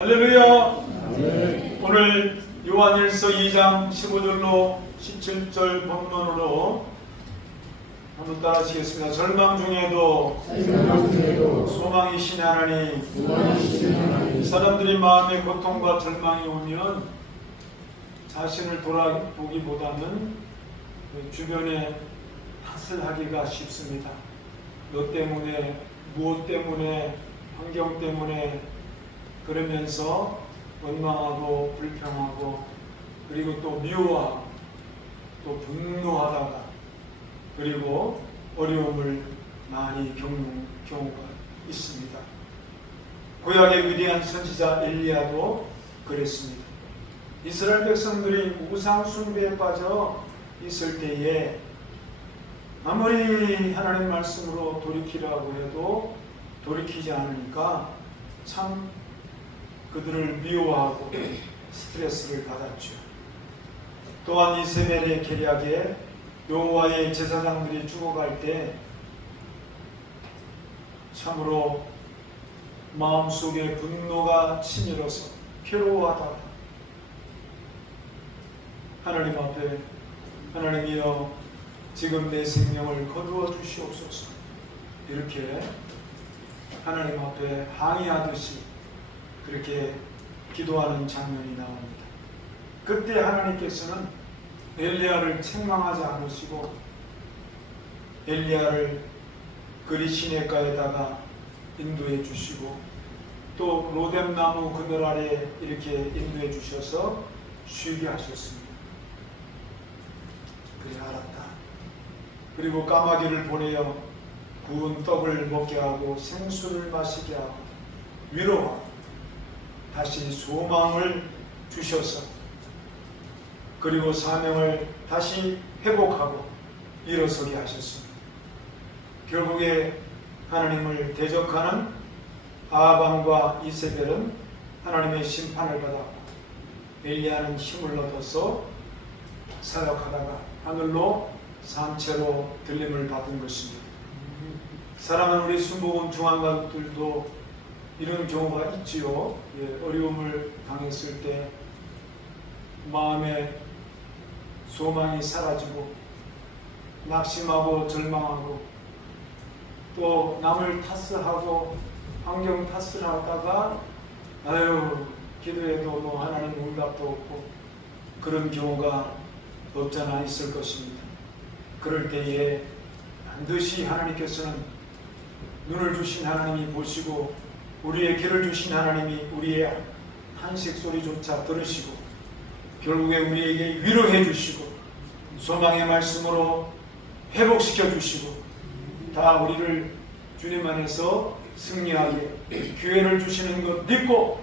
할렐루야. 네. 오늘 요한일서 2장 15절로 17절 본문으로 한번 따라하시겠습니다. 절망 중에도 소망이신 하나님. 사람들이 마음의 고통과 절망이 오면 자신을 돌아보기보다는 주변에 탓을 하기가 쉽습니다. 너 때문에, 무엇 때문에, 환경 때문에, 그러면서 원망하고 불평하고 그리고 또 미워하고 또 분노하다가 그리고 어려움을 많이 겪는 경우가 있습니다. 구약의 위대한 선지자 엘리야도 그랬습니다. 이스라엘 백성들이 우상 숭배에 빠져 있을 때에 아무리 하나님 말씀으로 돌이키라고 해도 돌이키지 않으니까 참 그들을 미워하고 스트레스를 받았죠. 또한 이스라엘의 계략에 여호와의 제사장들이 죽어갈 때 참으로 마음속에 분노가 치밀어서 괴로워하다가 하나님 앞에 하나님이여 지금 내 생명을 거두어 주시옵소서 이렇게 하나님 앞에 항의하듯이 그렇게 기도하는 장면이 나옵니다. 그때 하나님께서는 엘리야를 책망하지 않으시고 엘리야를 그리 시냇가에다가 인도해 주시고 또 로뎀나무 그늘 아래 이렇게 인도해 주셔서 쉬게 하셨습니다. 그래 알았다. 그리고 까마귀를 보내어 구운 떡을 먹게 하고 생수를 마시게 하고 위로하고 다시 소망을 주셔서 그리고 사명을 다시 회복하고 일어서게 하셨습니다. 결국에 하나님을 대적하는 아합과 이세벨은 하나님의 심판을 받았고 엘리야는 힘을 얻어서 사역하다가 하늘로 산채로 들림을 받은 것입니다. 사랑하는 우리 순복음 중앙관들도 이런 경우가 있지요. 어려움을 당했을 때 마음에 소망이 사라지고 낙심하고 절망하고 또 남을 탓하고 환경 탓을 하다가 아유 기도해도 뭐 하나님 응답도 없고 그런 경우가 없잖아 있을 것입니다. 그럴 때에 반드시 하나님께서는 눈을 주신 하나님이 보시고 우리의 길을 주신 하나님이 우리의 한식 소리조차 들으시고 결국에 우리에게 위로해 주시고 소망의 말씀으로 회복시켜 주시고 다 우리를 주님 안에서 승리하게 기회를 주시는 것 믿고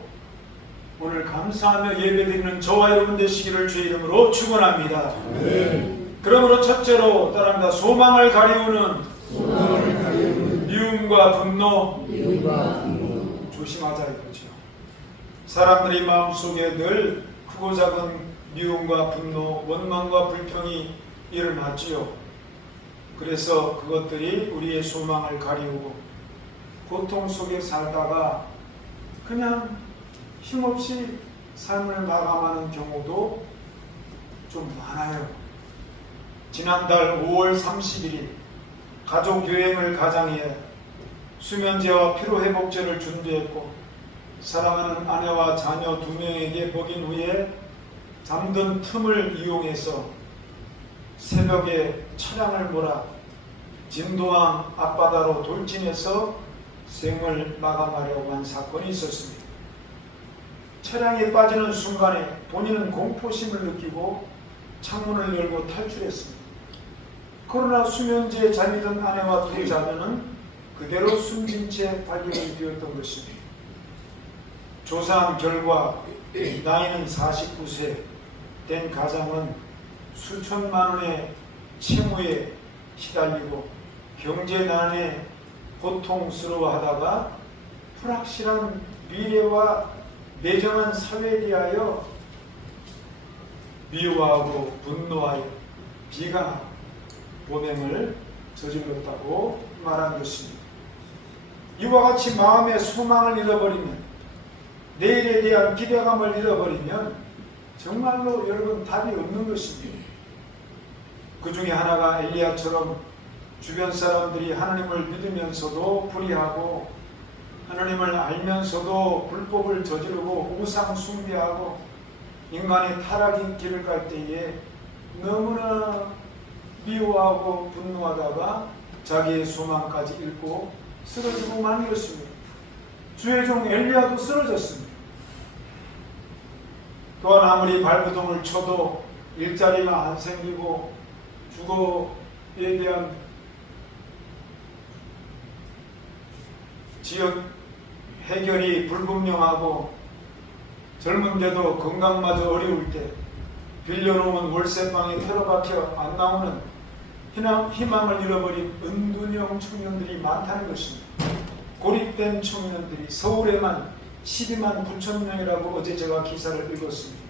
오늘 감사하며 예배드리는 저와 여러분 되시기를 주의 이름으로 축원합니다. 그러므로 첫째로 따라합니다. 소망을 가리우는 미움과 분노 조심하자 이거죠. 사람들이 마음속에 늘 크고 작은 미움과 분노, 원망과 불평이 일어났지요. 그래서 그것들이 우리의 소망을 가리우고 고통 속에 살다가 그냥 힘없이 삶을 마감하는 경우도 좀 많아요. 지난달 5월 31일 가족여행을 가장해 수면제와 피로회복제를 준비했고 사랑하는 아내와 자녀 2명에게 먹인 후에 잠든 틈을 이용해서 새벽에 차량을 몰아 진도항 앞바다로 돌진해서 생을 마감하려고 한 사건이 있었습니다. 차량에 빠지는 순간에 본인은 공포심을 느끼고 창문을 열고 탈출했습니다. 그러나 수면제에 잠이던 아내와 2 자녀는 그대로 숨진 채 발견이 되었던 것입니다. 조사한 결과 나이는 49세 된 가장은 수천만 원의 채무에 시달리고 경제난에 고통스러워하다가 불확실한 미래와 매정한 사회에 대하여 미워하고 분노하여 비관하고 보냄을 저질렀다고 말한 것입니다. 이와 같이 마음의 소망을 잃어버리면 내일에 대한 기대감을 잃어버리면 정말로 여러분 답이 없는 것입니다. 그 중에 하나가 엘리야처럼 주변 사람들이 하나님을 믿으면서도 불의하고 하나님을 알면서도 불법을 저지르고 우상 숭배하고 인간의 타락의 길을 갈 때에 너무나 미워하고 분노하다가 자기의 소망까지 잃고 쓰러지고 말렸습니다. 주의 종 엘리야도 쓰러졌습니다. 또한 아무리 발버둥을 쳐도 일자리가 안 생기고 주거에 대한 지역 해결이 불분명하고 젊은데도 건강마저 어려울 때 빌려놓은 월세방에 틀어박혀 안 나오는 희망을 잃어버린 은둔형 청년들이 많다는 것입니다. 고립된 청년들이 서울에만 12만 9천 명이라고 어제 제가 기사를 읽었습니다.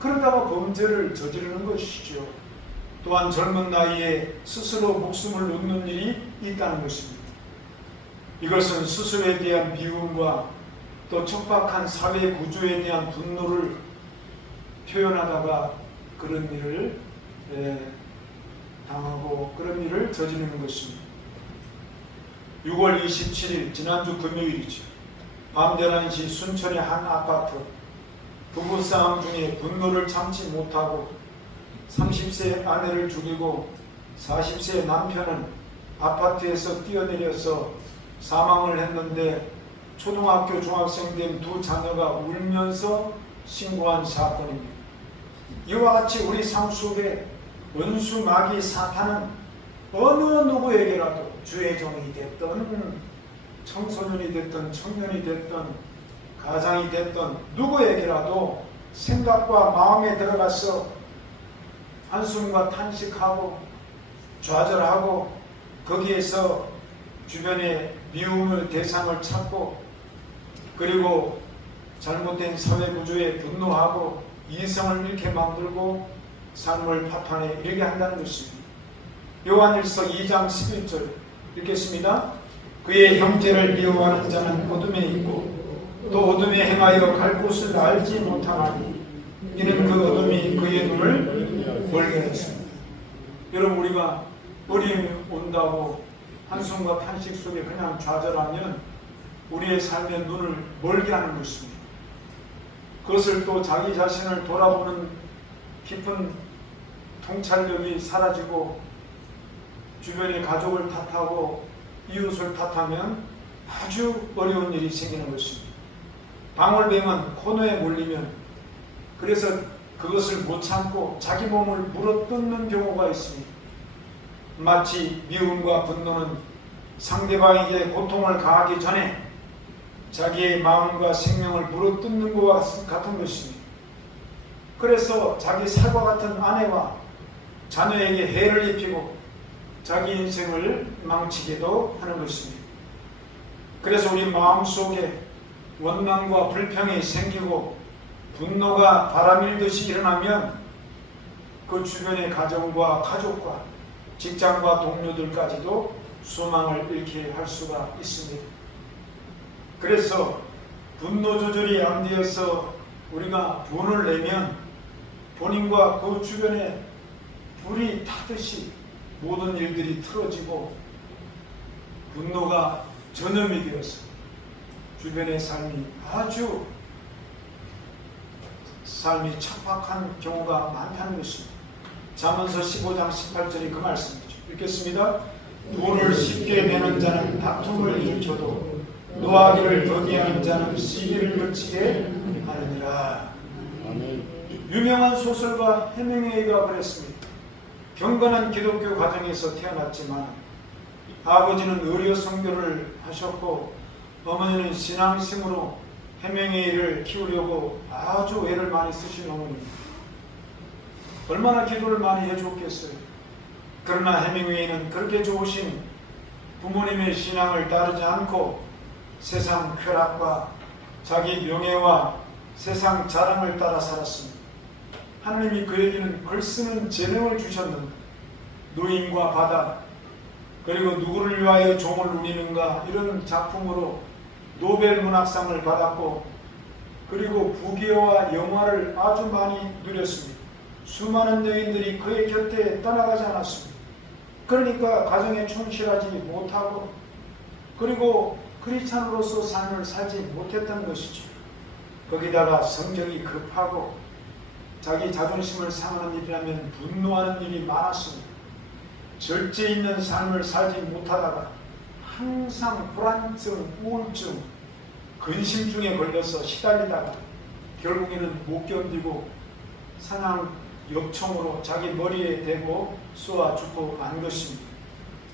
그러다가 범죄를 저지르는 것이죠. 또한 젊은 나이에 스스로 목숨을 놓는 일이 있다는 것입니다. 이것은 스스로에 대한 미움과 또 척박한 사회 구조에 대한 분노를 표현하다가 그런 일을 당하고 그런 일을 저지르는 것입니다. 6월 27일 지난주 금요일이죠. 밤 11시 순천의 한 아파트 부부싸움 중에 분노를 참지 못하고 30세 아내를 죽이고 40세 남편은 아파트에서 뛰어내려서 사망을 했는데 초등학교 중학생 된 두 자녀가 울면서 신고한 사건입니다. 이와 같이 우리 삶 속에 원수 마귀 사탄은 어느 누구에게라도 주의 종이 됐던 청소년이 됐던 청년이 됐던 가장이 됐던 누구에게라도 생각과 마음에 들어가서 한숨과 탄식하고 좌절하고 거기에서 주변의 미움의 대상을 찾고 그리고 잘못된 사회구조에 분노하고 이성을 잃게 만들고 삶을 파탄에 이르게 한다는 것입니다. 요한일서 2장 11절 읽겠습니다. 그의 형제를 미워하는 자는 어둠에 있고 또 어둠에 행하여 갈 곳을 알지 못하나니 이는 그 어둠이 그의 눈을 멀게 했습니다. 여러분 우리가 어려움이 온다고 한숨과 탄식 속에 그냥 좌절하면 우리의 삶의 눈을 멀게 하는 것입니다. 그것을 또 자기 자신을 돌아보는 깊은 통찰력이 사라지고 주변의 가족을 탓하고 이웃을 탓하면 아주 어려운 일이 생기는 것입니다. 방울뱀은 코너에 몰리면 그래서 그것을 못 참고 자기 몸을 물어뜯는 경우가 있습니다. 마치 미움과 분노는 상대방에게 고통을 가하기 전에 자기의 마음과 생명을 물어뜯는 것과 같은 것입니다. 그래서 자기 살과 같은 아내와 자녀에게 해를 입히고 자기 인생을 망치기도 하는 것입니다. 그래서 우리 마음속에 원망과 불평이 생기고 분노가 바람일듯이 일어나면 그 주변의 가정과 가족과 직장과 동료들까지도 소망을 잃게 할 수가 있습니다. 그래서 분노 조절이 안 되어서 우리가 분을 내면 본인과 그 주변에 불이 타듯이 모든 일들이 틀어지고 분노가 전염이 되어서 주변의 삶이 아주 삶이 척박한 경우가 많다는 것입니다. 잠언서 15장 18절이 그 말씀이죠. 읽겠습니다. 돈을 쉽게 내는 자는 다툼을 일으켜도 노하기를 더디하는 자는 시기를 거치게 하느니라. 유명한 소설가 해밍웨이가 그랬습니다. 경건한 기독교 가정에서 태어났지만 아버지는 의료 선교를 하셨고 어머니는 신앙심으로 해밍웨이를 키우려고 아주 애를 많이 쓰신 어머니입니다. 얼마나 기도를 많이 해줬겠어요. 그러나 해밍웨이는 그렇게 좋으신 부모님의 신앙을 따르지 않고 세상 쾌락과 자기 명예와 세상 자랑을 따라 살았습니다. 하나님이 그에게는 글쓰는 재능을 주셨는데 노인과 바다 그리고 누구를 위하여 종을 울리는가 이런 작품으로 노벨 문학상을 받았고 그리고 부귀와 영화를 아주 많이 누렸습니다. 수많은 여인들이 그의 곁에 떠나가지 않았습니다. 그러니까 가정에 충실하지 못하고 그리고 크리스찬으로서 삶을 살지 못했던 것이죠. 거기다가 성격이 급하고 자기 자존심을 상하는 일이라면 분노하는 일이 많았습니다. 절제 있는 삶을 살지 못하다가 항상 불안증, 우울증, 근심증에 걸려서 시달리다가 결국에는 못 견디고 상한 엽총으로 자기 머리에 대고 쏘아 죽고 만 것입니다.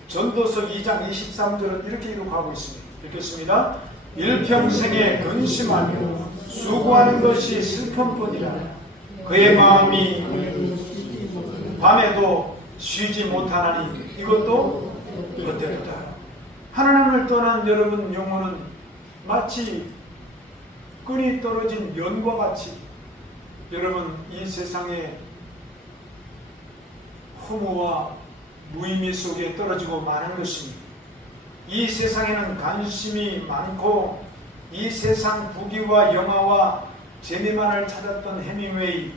전도서 2장 23절은 이렇게 기록하고 있습니다. 읽겠습니다. 일평생에 근심하며 수고하는 것이 슬픔뿐이라 그의 마음이 밤에도 쉬지 못하나니 이것도 헛되었다. 하나님을 떠난 여러분 영혼은 마치 끈이 떨어진 연과 같이 여러분 이 세상의 허무와 무의미 속에 떨어지고 마는 것입니다. 이 세상에는 관심이 많고 이 세상 부귀와 영화와 재미만을 찾았던 해밍웨이,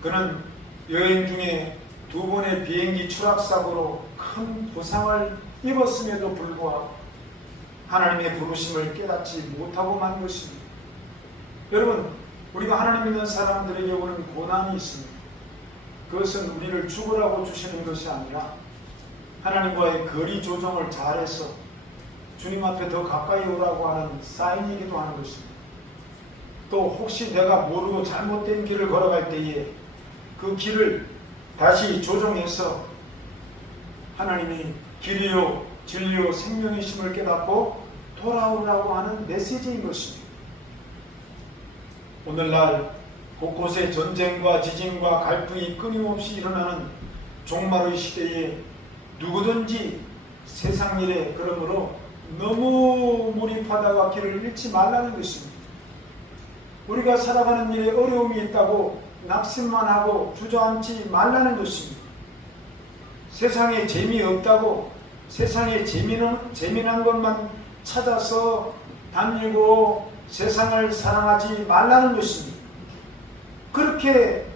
그는 여행 중에 2번의 비행기 추락사고로 큰 부상을 입었음에도 불구하고 하나님의 부르심을 깨닫지 못하고 만 것입니다. 여러분, 우리가 하나님 믿는 사람들에게 오는 고난이 있습니다. 그것은 우리를 죽으라고 주시는 것이 아니라 하나님과의 거리 조정을 잘해서 주님 앞에 더 가까이 오라고 하는 사인이기도 하는 것입니다. 또 혹시 내가 모르고 잘못된 길을 걸어갈 때에 그 길을 다시 조정해서 하나님이 길이요 진리요 생명이심을 깨닫고 돌아오라고 하는 메시지인 것입니다. 오늘날 곳곳에 전쟁과 지진과 갈등이 끊임없이 일어나는 종말의 시대에 누구든지 세상 일에 그러므로 너무 몰입하다가 길을 잃지 말라는 것입니다. 우리가 살아가는 일에 어려움이 있다고 낙심만 하고 주저앉지 말라는 것입니다. 세상에 재미없다고 세상에 재미난 것만 찾아서 다니고 세상을 사랑하지 말라는 것입니다. 그렇게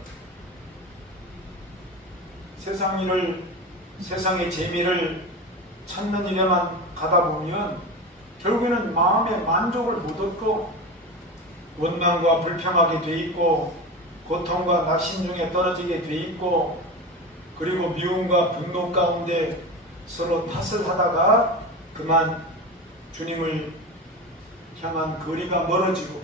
세상의 재미를 찾는 일에만 가다 보면 결국에는 마음의 만족을 못 얻고 원망과 불평하게 돼 있고 고통과 낙심 중에 떨어지게 돼 있고 그리고 미움과 분노 가운데 서로 탓을 하다가 그만 주님을 향한 거리가 멀어지고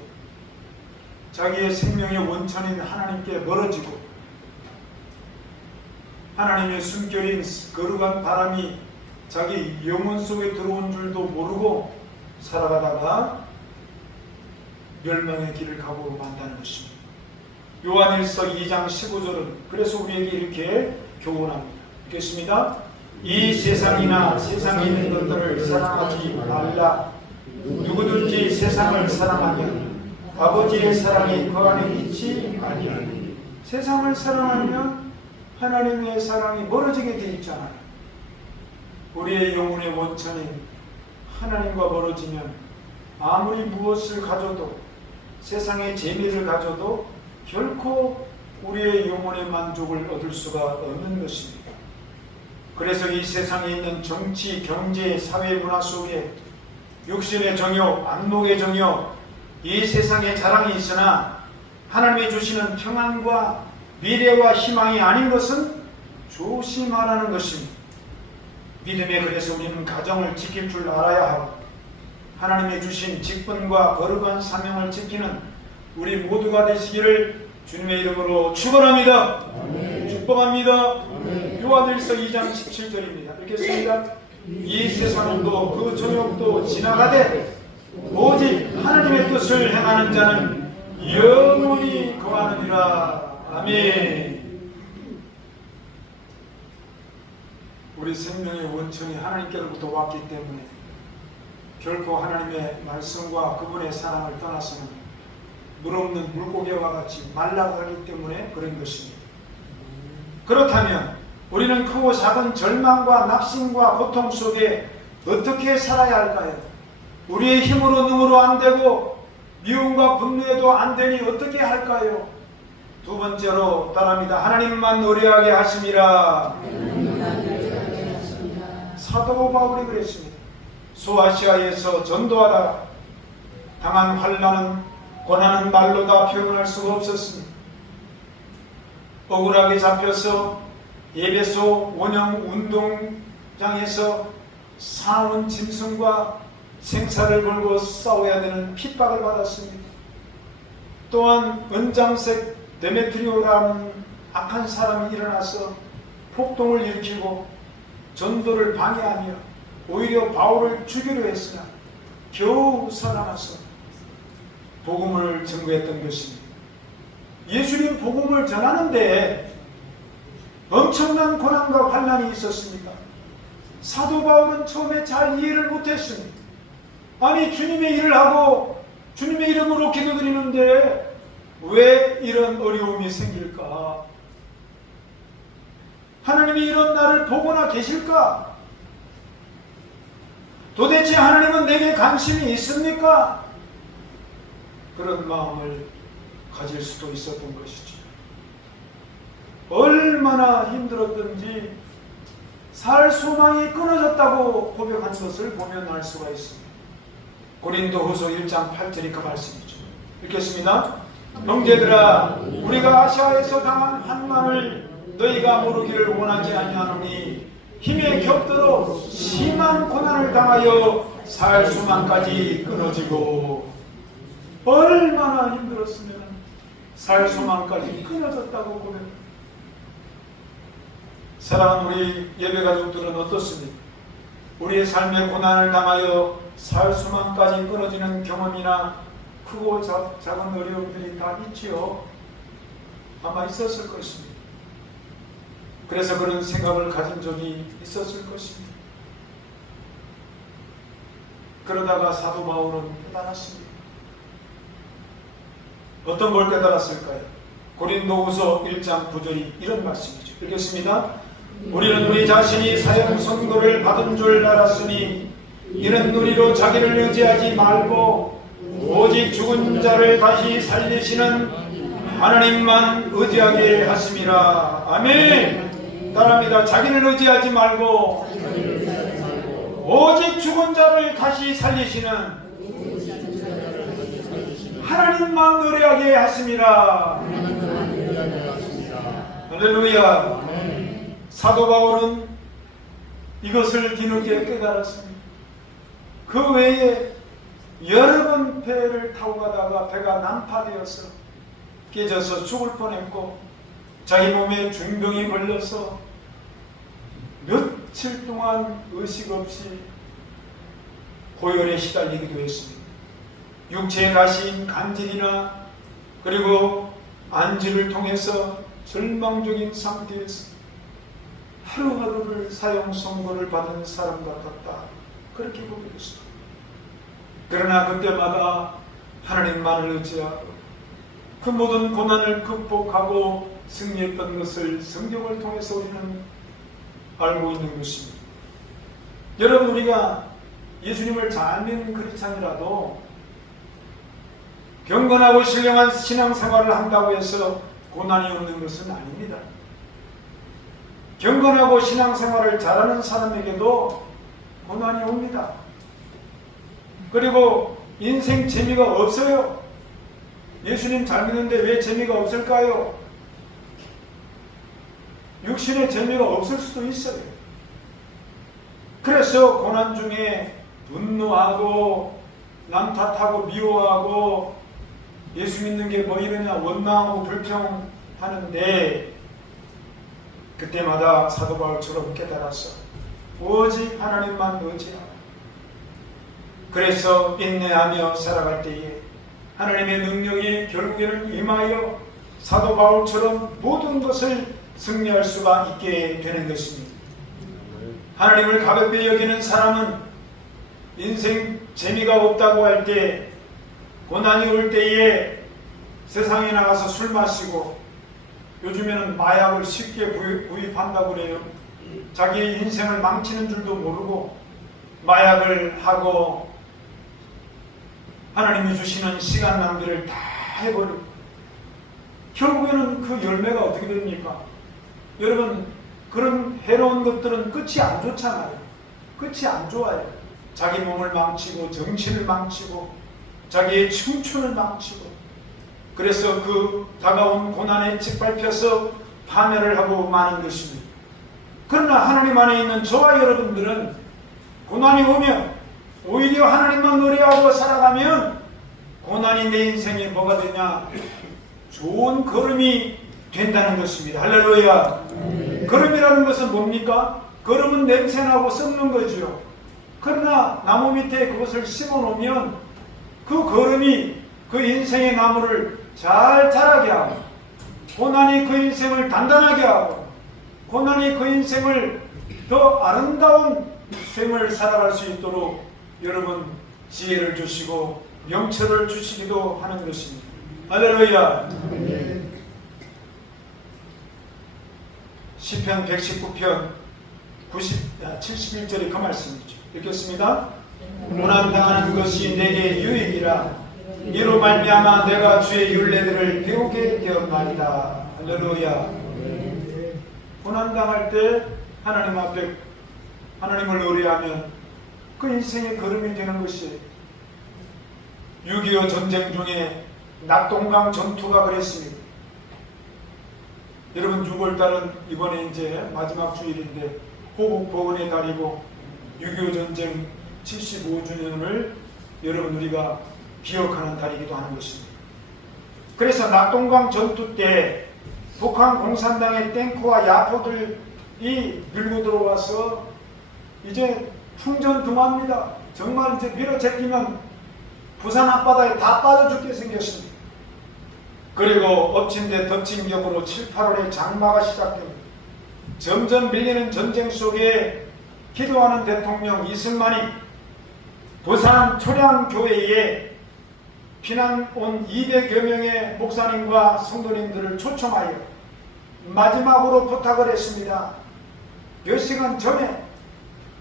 자기의 생명의 원천인 하나님께 멀어지고 하나님의 숨결인 거룩한 바람이 자기 영혼 속에 들어온 줄도 모르고 살아가다가 멸망의 길을 가고 만다는 것입니다. 요한일서 2장 15절은 그래서 우리에게 이렇게 교훈합니다. 읽겠습니다. 이 세상이나 세상에 있는 것들을 사랑하지 말라. 누구든지 세상을 사랑하면 아버지의 사랑이 그 안에 있지 아니하니. 세상을 사랑하면 하나님의 사랑이 멀어지게 되어 있잖아요. 우리의 영혼의 원천인 하나님과 멀어지면 아무리 무엇을 가져도 세상의 재미를 가져도 결코 우리의 영혼의 만족을 얻을 수가 없는 것입니다. 그래서 이 세상에 있는 정치, 경제, 사회, 문화 속에 육신의 정욕, 안목의 정욕, 이 세상에 자랑이 있으나 하나님이 주시는 평안과 미래와 희망이 아닌 것은 조심하라는 것입니다. 믿음에 그래서 우리는 가정을 지킬 줄 알아야 하고 하나님이 주신 직분과 거룩한 사명을 지키는 우리 모두가 되시기를 주님의 이름으로 축원합니다. 축복합니다. 요한일서 2장 17절입니다. 읽겠습니다. 이 세상도 그 정욕도 지나가되 오직 하나님의 뜻을 행하는 자는 영원히 거하느니라. 아멘. 우리 생명의 원천이 하나님께로부터 왔기 때문에 결코 하나님의 말씀과 그분의 사랑을 떠나서는 물없는 물고기와 같이 말라가기 때문에 그런 것입니다. 그렇다면 우리는 크고 작은 절망과 낙심과 고통 속에 어떻게 살아야 할까요? 우리의 힘으로 능으로 안 되고 미움과 분노에도 안 되니 어떻게 할까요? 두 번째로 따라합니다. 하나님만 의뢰하게 하심이라. 사도 바울이 그랬습니다. 소아시아에서 전도하다 당한 환난은 고난은 말로 다 표현할 수가 없었습니다. 억울하게 잡혀서 에베소 원형 운동장에서 사나운 짐승과 생사를 걸고 싸워야 되는 핍박을 받았습니다. 또한 은장색 데메트리오라는 악한 사람이 일어나서 폭동을 일으키고 전도를 방해하며 오히려 바울을 죽이려 했으나 겨우 살아나서 복음을 전거했던 것입니다. 예수님 복음을 전하는데 엄청난 고난과 환난이 있었습니다. 사도 바울은 처음에 잘 이해를 못했습니다. 아니, 주님의 일을 하고 주님의 이름으로 기도드리는데 왜 이런 어려움이 생길까? 하나님이 이런 나를 보거나 계실까? 도대체 하나님은 내게 관심이 있습니까? 그런 마음을 가질 수도 있었던 것이죠. 얼마나 힘들었던지 살 소망이 끊어졌다고 고백한 것을 보면 알 수가 있습니다. 고린도후서 1장 8절이 그 말씀이죠. 읽겠습니다. 형제들아, 우리가 아시아에서 당한 환난을 너희가 모르기를 원하지 아니하노니 힘에 겹들어 심한 고난을 당하여 살 수만까지 끊어지고. 얼마나 힘들었으면 살 수만까지 끊어졌다고 보면. 사랑하는 우리 예배가족들은 어떻습니까? 우리의 삶에 고난을 당하여 살 수만까지 끊어지는 경험이나 크고 작은 어려움들이 다 있지요. 아마 있었을 것입니다. 그래서 그런 생각을 가진 적이 있었을 것입니다. 그러다가 사도 바울은 깨달았습니다. 어떤 걸 깨달았을까요? 고린도후서 1장 9절이 이런 말씀이죠. 읽겠습니다. 우리는 우리 자신이 사형 선고를 받은 줄 알았으니 이는 우리로 자기를 의지하지 말고 오직 죽은 자를 다시 살리시는 하나님만 의지하게 하심이라. 아멘. 따라합니다. 자기를 의지하지 말고 오직 죽은 자를 다시 살리시는 하나님만 의뢰하게 하심이라. 할렐루야. 사도 바울은 이것을 뒤늦게 깨달았습니다. 그 외에 여러 번 배를 타고 가다가 배가 난파되어서 깨져서 죽을 뻔했고, 자기 몸에 중병이 걸려서 며칠 동안 의식 없이 고열에 시달리기도 했습니다. 육체에 가신 간질이나 그리고 안지를 통해서 절망적인 상태에서 하루하루를 사형 선고를 받은 사람 같았다. 그렇게 보게 됐습니다. 그러나 그때마다 하나님만을 의지하고 그 모든 고난을 극복하고 승리했던 것을 성경을 통해서 우리는 알고 있는 것입니다. 여러분, 우리가 예수님을 잘 믿는 크리스찬이라도 경건하고 신령한 신앙생활을 한다고 해서 고난이 없는 것은 아닙니다. 경건하고 신앙생활을 잘하는 사람에게도 고난이 옵니다. 그리고 인생 재미가 없어요. 예수님 잘 믿는데 왜 재미가 없을까요? 육신의 재미가 없을 수도 있어요. 그래서 고난 중에 분노하고 남 탓하고 미워하고 예수 믿는 게 뭐 이러냐 원망하고 불평하는데, 그때마다 사도 바울처럼 깨달았어. 오직 하나님만 의지하고, 그래서 인내하며 살아갈 때에 하나님의 능력이 결국에는 임하여 사도 바울처럼 모든 것을 승리할 수가 있게 되는 것입니다. 하나님을 가볍게 여기는 사람은 인생 재미가 없다고 할 때, 고난이 올 때에 세상에 나가서 술 마시고, 요즘에는 마약을 쉽게 구입한다고 그래요. 자기의 인생을 망치는 줄도 모르고 마약을 하고 하나님이 주시는 시간 낭비를 다 해버리고 결국에는 그 열매가 어떻게 됩니까? 여러분, 그런 해로운 것들은 끝이 안 좋잖아요. 끝이 안 좋아요. 자기 몸을 망치고 정신을 망치고 자기의 청춘을 망치고, 그래서 그 다가온 고난에 짓밟혀서 파멸을 하고 마는 것입니다. 그러나 하나님 안에 있는 저와 여러분들은 고난이 오면 오히려 하나님만 노래하고 살아가면 고난이 내 인생에 뭐가 되냐? 좋은 걸음이 된다는 것입니다. 할렐루야. 걸음이라는 것은 뭡니까? 걸음은 냄새나고 썩는 거죠. 그러나 나무 밑에 그것을 심어놓으면 그 걸음이 그 인생의 나무를 잘 자라게 하고, 고난이 그 인생을 단단하게 하고, 고난이 그 인생을 더 아름다운 생을 살아갈 수 있도록 여러분 지혜를 주시고 명철을 주시기도 하는 것입니다. 할렐루야. 시편 119편 71절의 그 말씀이죠. 읽겠습니다. 고난당하는 것이 내게 유익이라 이로 말미암아 내가 주의 율례들을 배우게 되었나이다. 할렐루야. 고난당할 때 하나님 앞에 하나님을 의뢰하면 그 인생의 걸음이 되는 것이, 6.25 전쟁 중에 낙동강 전투가 그랬습니다. 여러분, 6월달은 이번에 이제 마지막 주일인데 호국 복원의 달이고 6.25 전쟁 75주년을 여러분 우리가 기억하는 달이기도 하는 것입니다. 그래서 낙동강 전투 때 북한 공산당의 탱크와 야포들이 밀고 들어와서 이제 풍전등화입니다. 정말 이제 밀어제끼면 부산 앞바다에 다 빠져 죽게 생겼습니다. 그리고 엎친 데 덮친 격으로 7, 8월에 장마가 시작됩니다. 점점 밀리는 전쟁 속에 기도하는 대통령 이승만이 부산 초량교회에 피난 온 200여 명의 목사님과 성도님들을 초청하여 마지막으로 부탁을 했습니다. 몇 시간 전에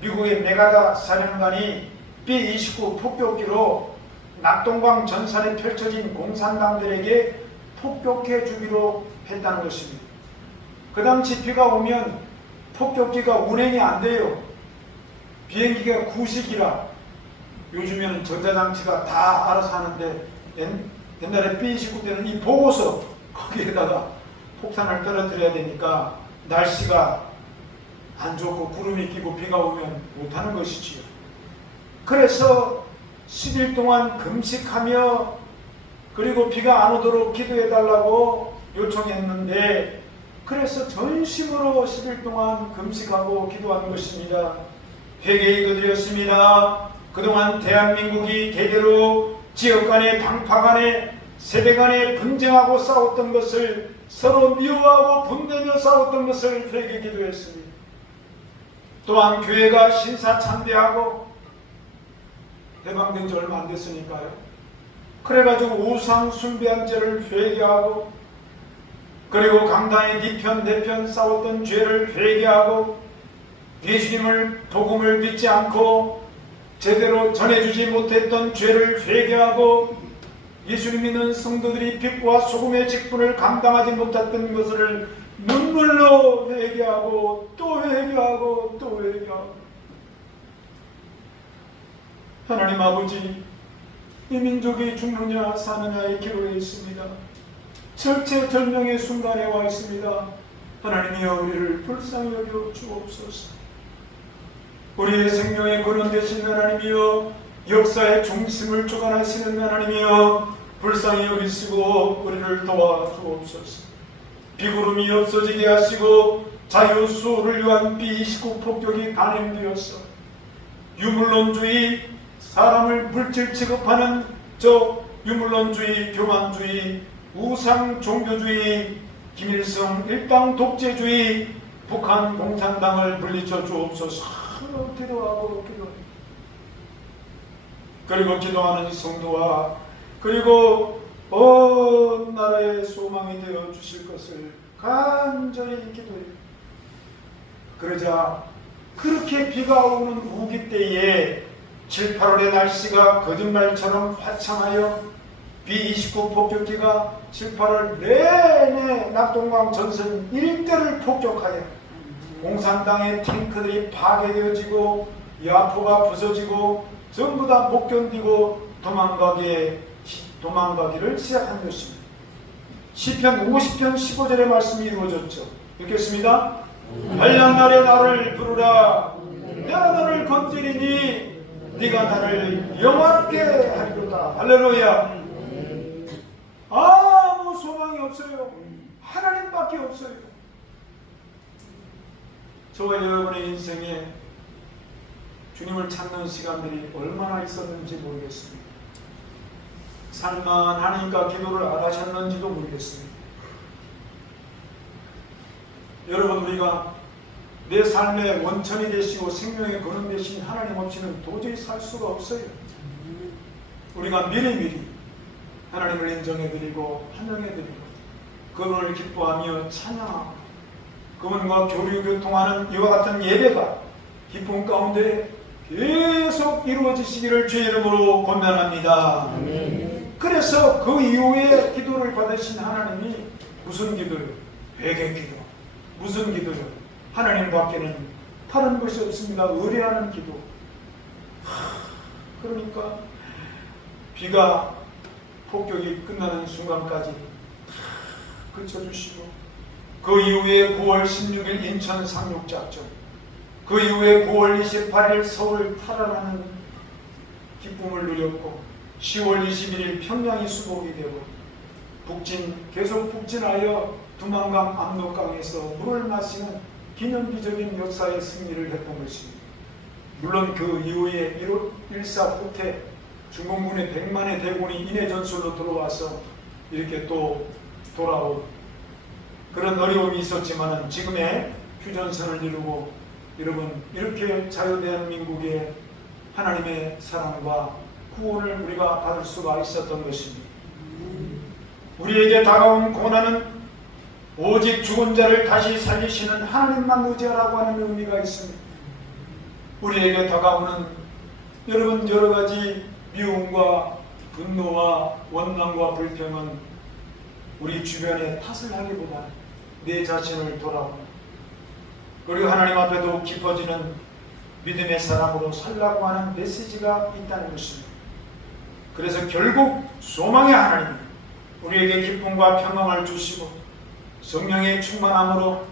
미국의 메가다 사령관이 B-29 폭격기로 낙동강 전선에 펼쳐진 공산당들에게 폭격해 주기로 했다는 것입니다. 그 당시 비가 오면 폭격기가 운행이 안 돼요. 비행기가 구식이라, 요즘에는 전자장치가 다 알아서 하는데 옛날에 B-29 때는 이 보고서 거기에다가 폭탄을 떨어뜨려야 되니까 날씨가 안 좋고 구름이 끼고 비가 오면 못하는 것이지요. 그래서 10일 동안 금식하며 그리고 비가 안 오도록 기도해달라고 요청했는데, 그래서 전심으로 10일 동안 금식하고 기도한 것입니다. 회개기도드렸습니다. 그동안 대한민국이 대대로 지역 간에 당파 간에 세대 간에 분쟁하고 싸웠던 것을, 서로 미워하고 분내며 싸웠던 것을 회개기도했습니다. 또한 교회가 신사참배하고 해방된 지 얼마 안 됐으니까요. 그래가지고 우상 숭배한 죄를 회개하고, 그리고 강당에 니편 내편 싸웠던 죄를 회개하고, 예수님을 복음을 믿지 않고 제대로 전해주지 못했던 죄를 회개하고, 예수님 믿는 성도들이 빛과 소금의 직분을 감당하지 못했던 것을 눈물로 회개하고 또 회개하고 또 회개하고. 하나님 아버지, 이 민족이 죽느냐 사느냐의 기로에 있습니다. 절체절명의 순간에 와 있습니다. 하나님이여 우리를 불쌍히 여겨 주옵소서. 우리의 생명의 근원 되시는 하나님이여, 역사의 중심을 주관하시는 하나님이여, 불쌍히 여기시고 우리를 도와주옵소서. 비구름이 없어지게 하시고 자유수호를 위한 B-29 폭격이 단행되었어. 유물론주의, 사람을 물질 취급하는 저 유물론주의, 교만주의, 우상 종교주의, 김일성 일당 독재주의, 북한 공산당을 물리쳐 주옵소서. 기도하고 그리고 기도하는 성도와 그리고 온 나라의 소망이 되어 주실 것을 간절히 기도해요. 그러자 그렇게 비가 오는 우기 때에 7, 8월의 날씨가 거짓말처럼 화창하여 B-29 폭격기가 7, 8월 내내 낙동강 전선 일대를 폭격하여 공산당의 탱크들이 파괴되어지고 야포가 부서지고 전부 다 못 견디고 도망가기를 시작한 것입니다. 시편 50편 15절의 말씀이 이루어졌죠. 읽겠습니다. 한량 날에 나를 부르라. 내가 너를 건지리니 네가 나를 영화롭게 하리로다. 할렐루야. 아무 소망이 없어요. 하나님밖에 없어요. 저와 여러분의 인생에 주님을 찾는 시간들이 얼마나 있었는지 모르겠습니다. 살만 하니까 기도를 안 하셨는지도 모르겠습니다. 여러분, 우리가 내 삶의 원천이 되시고 생명의 근원 되신 하나님 없이는 도저히 살 수가 없어요. 우리가 미리미리 하나님을 인정해드리고 환영해드리고 그분을 기뻐하며 찬양하고 그분과 교류 교통하는 이와 같은 예배가 기쁨 가운데 계속 이루어지시기를 주의 이름으로 권면합니다. 그래서 그 이후에 기도를 받으신 하나님이 무슨 기도요? 회개 기도. 무슨 기도요? 하나님 밖에는 다른 것이 없습니다. 의뢰하는 기도. 그러니까 비가 폭격이 끝나는 순간까지 그쳐주시고 그 이후에 9월 16일 인천 상륙작전, 그 이후에 9월 28일 서울 탈환하는 기쁨을 누렸고 10월 21일 평양이 수복이 되고 계속 북진하여 두만강 압록강에서 물을 마시는 기념비적인 역사의 승리를 했던 것입니다. 물론 그 이후에 1.4 후퇴 중공군의 100만의 대군이 인해 전술로 들어와서 이렇게 또 돌아온 그런 어려움이 있었지만 지금의 휴전선을 이루고 여러분 이렇게 자유대한민국의 하나님의 사랑과 구원을 우리가 받을 수가 있었던 것입니다. 우리에게 다가온 고난은 오직 죽은 자를 다시 살리시는 하나님만 의지하라고 하는 의미가 있습니다. 우리에게 다가오는 여러분 여러 가지 미움과 분노와 원망과 불평은 우리 주변에 탓을 하기보다 내 자신을 돌아보고 그리고 하나님 앞에도 깊어지는 믿음의 사람으로 살라고 하는 메시지가 있다는 것입니다. 그래서 결국 소망의 하나님이 우리에게 기쁨과 평강을 주시고 성령의 충만함으로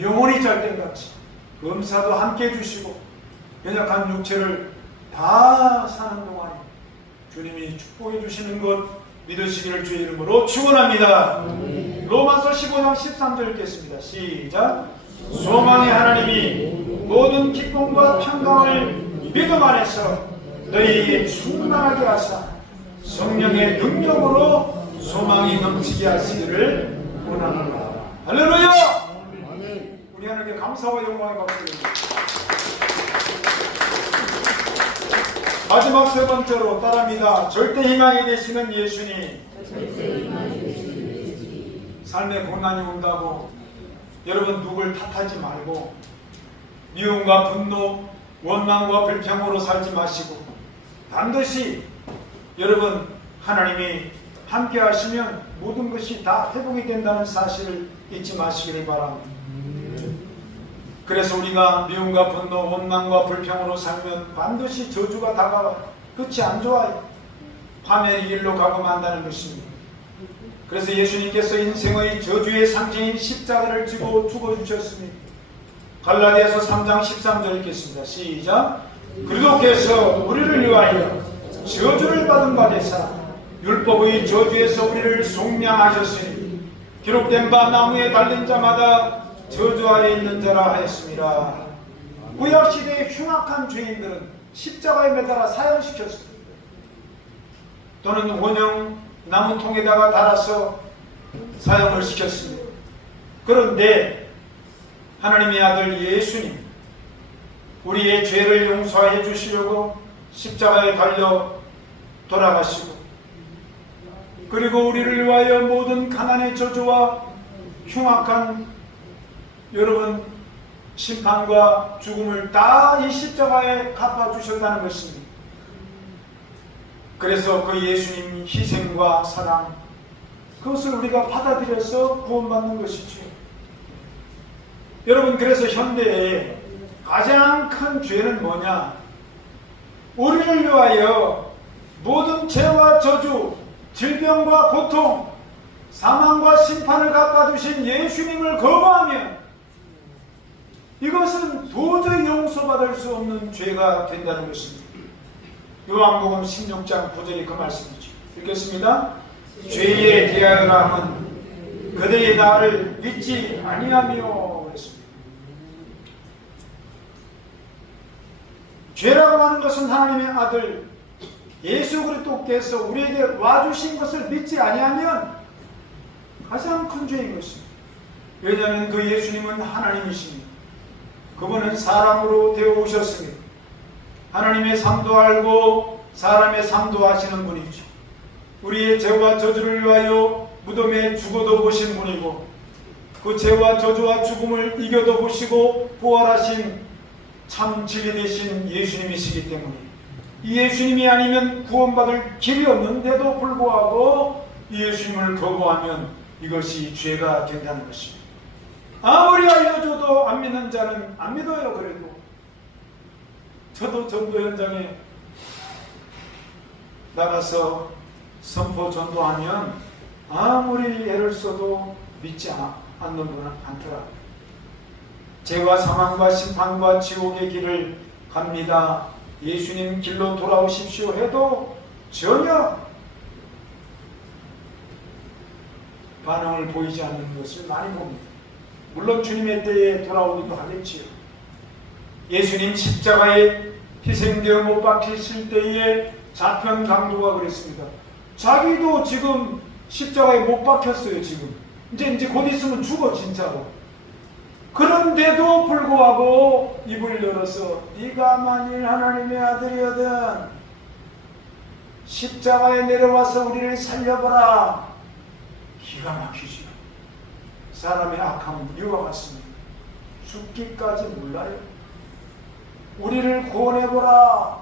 영원히 잘된같이 검사도 함께 해주시고 연약한 육체를 다 사는 동안에 주님이 축복해 주시는 것 믿으시기를 주의 이름으로 축원합니다. 로마서 15장 13절 읽겠습니다. 시작. 소망의 하나님이 모든 기쁨과 평강을 믿음 안에서 너희에게 충만하게 하사 성령의 능력으로 소망이 넘치게 하시기를 원하노라. 할렐루야! 우리 하나님께 감사와 영광의 박수드립니다. 마지막 세 번째로 따라합니다. 절대 희망이 되시는 예수님. 삶에 고난이 온다고 여러분 누굴 탓하지 말고 미움과 분노, 원망과 불평으로 살지 마시고 반드시 여러분 하나님이 함께 하시면 모든 것이 다 회복이 된다는 사실을 잊지 마시기를 바랍니다. 그래서 우리가 미움과 분노, 원망과 불평으로 살면 반드시 저주가 다가와 끝이 안 좋아요. 파멸의 길로 가고 만다는 것입니다. 그래서 예수님께서 인생의 저주의 상징인 십자가를 지고 죽어주셨습니다. 갈라디아서 3장 13절 읽겠습니다. 시작. 그리스도께서 우리를 위하여 저주를 받은 바 되사 율법의 저주에서 우리를 속량하셨으니 기록된 바 나무에 달린 자마다 저주 아래 있는 자라 하였습니다. 구약시대의 흉악한 죄인들은 십자가에 매달아 사형시켰습니다. 또는 원형 나무통에다가 달아서 사형을 시켰습니다. 그런데 하나님의 아들 예수님 우리의 죄를 용서해 주시려고 십자가에 달려 돌아가시고 그리고 우리를 위하여 모든 가난의 저주와 흉악한 여러분 심판과 죽음을 다 이 십자가에 갚아주셨다는 것입니다. 그래서 그 예수님 희생과 사랑, 그것을 우리가 받아들여서 구원받는 것이죠. 여러분, 그래서 현대에 가장 큰 죄는 뭐냐? 우리를 위하여 모든 죄와 저주, 질병과 고통, 사망과 심판을 갚아주신 예수님을 거부하면 이것은 도저히 용서받을 수 없는 죄가 된다는 것입니다. 요한복음 16장 9절이 그 말씀이죠. 읽겠습니다. 죄에 대하여라 함은 그들이 나를 믿지 아니하며 그랬습니다. 죄라고 하는 것은 하나님의 아들 예수 그리스도께서 우리에게 와주신 것을 믿지 아니하면 가장 큰 죄인 것입니다. 왜냐하면 그 예수님은 하나님이십니다. 그분은 사람으로 되어 오셨습니다. 하나님의 삶도 알고 사람의 삶도 아시는 분이죠. 우리의 죄와 저주를 위하여 무덤에 죽어도 보신 분이고 그 죄와 저주와 죽음을 이겨도 보시고 부활하신 참 진리 되신 예수님이시기 때문에 이 예수님이 아니면 구원받을 길이 없는데도 불구하고 이 예수님을 거부하면 이것이 죄가 된다는 것입니다. 아무리 알려줘도 안 믿는 자는 안 믿어요. 그래도 저도 전도 현장에 나가서 선포 전도하면 아무리 애를 써도 믿지 않는 분은 않더라. 죄와 사망과 심판과 지옥의 길을 갑니다. 예수님 길로 돌아오십시오 해도 전혀 반응을 보이지 않는 것을 많이 봅니다. 물론 주님의 때에 돌아오기도 하겠지요. 예수님 십자가에 희생되어 못 박히실 때에 좌편 강도가 그랬습니다. 자기도 지금 십자가에 못 박혔어요. 지금 이제 곧 있으면 죽어 진짜로. 그런데도 불구하고 입을 열어서 네가 만일 하나님의 아들이거든 십자가에 내려와서 우리를 살려보라. 기가 막히죠. 사람의 악함은 이와 같습니다. 죽기까지 몰라요. 우리를 구원해보라.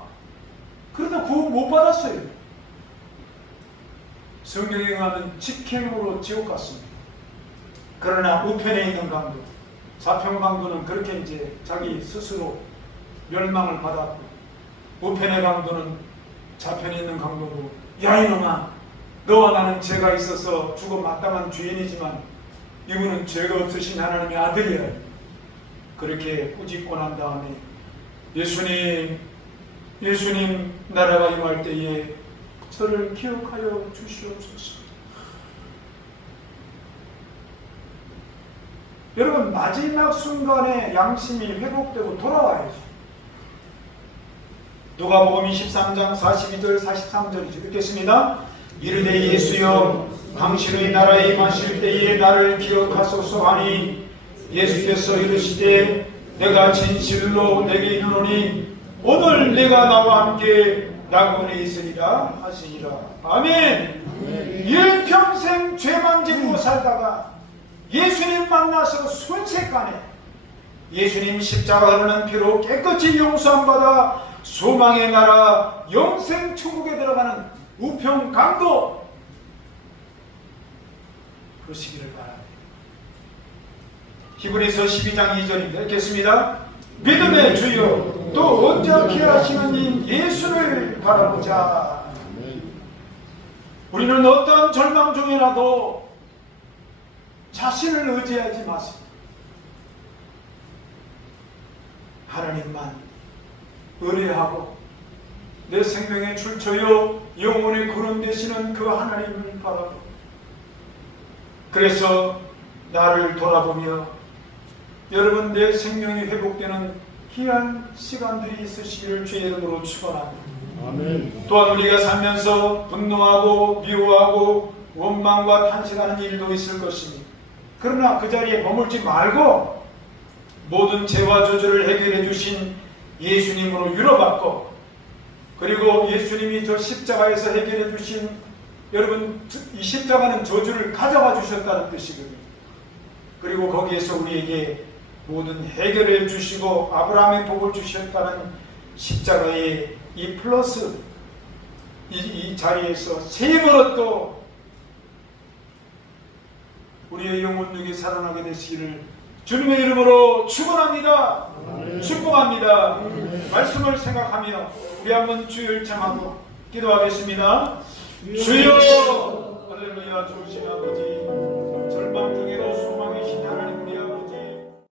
그러다 구원 못 받았어요. 성경에 의하면 직행으로 지옥 갔습니다. 그러나 우편에 있는 강도, 좌편 강도는 그렇게 이제 자기 스스로 멸망을 받았고 우편의 강도는 좌편에 있는 강도도 야 이놈아 너와 나는 죄가 있어서 죽어 마땅한 죄인이지만 이분은 죄가 없으신 하나님의 아들이야. 그렇게 꾸짖고 난 다음에 예수님 나라가 임할 때에 저를 기억하여 주시옵소서. 여러분 마지막 순간에 양심이 회복되고 돌아와야죠. 누가복음 23장 42절 43절이죠. 읽겠습니다. 이르되 예수여 당신의 나라에 임하실 때에 나를 기억하소서 하니 예수께서 이르시되 내가 진실로 내게 이르노니 오늘 내가 나와 함께 낙원에 있으리라 하시니라. 아멘. 일평생 죄만 짓고 살다가 예수님 만나서 순식간에 예수님 십자가 흐르는 피로 깨끗이 용서함받아 소망의 나라 영생 천국에 들어가는 우편 강도 그러시기를 바랍니다. 히브리서 12장 2절입니다. 읽겠습니다. 믿음의 주여 또 온전케 하시는 인 예수를 바라보자. 우리는 어떤 절망 중이라도 자신을 의지하지 마세요. 하나님만 의뢰하고 내 생명의 출처요 영혼의 구름 되시는 그 하나님을 바라보고 그래서 나를 돌아보며 여러분 내 생명이 회복되는 귀한 시간들이 있으시기를 주의 이름으로 축원합니다. 아멘. 또한 우리가 살면서 분노하고 미워하고 원망과 탄식하는 일도 있을 것입니다. 그러나 그 자리에 머물지 말고 모든 죄와 저주를 해결해 주신 예수님으로 위로받고 그리고 예수님이 저 십자가에서 해결해 주신 여러분 이 십자가는 저주를 가져가 주셨다는 뜻이거든요. 그리고 거기에서 우리에게 모든 해결해 주시고 아브라함의 복을 주셨다는 십자가의 이 플러스 이 이 자리에서 생으로 또 우리의 영혼력이 살아나게 되시기를 주님의 이름으로 축원합니다. 축복합니다. 말씀을 생각하며 우리 한번 주여 일창하고 기도하겠습니다. 주여, 할렐루야. 좋으신 아버지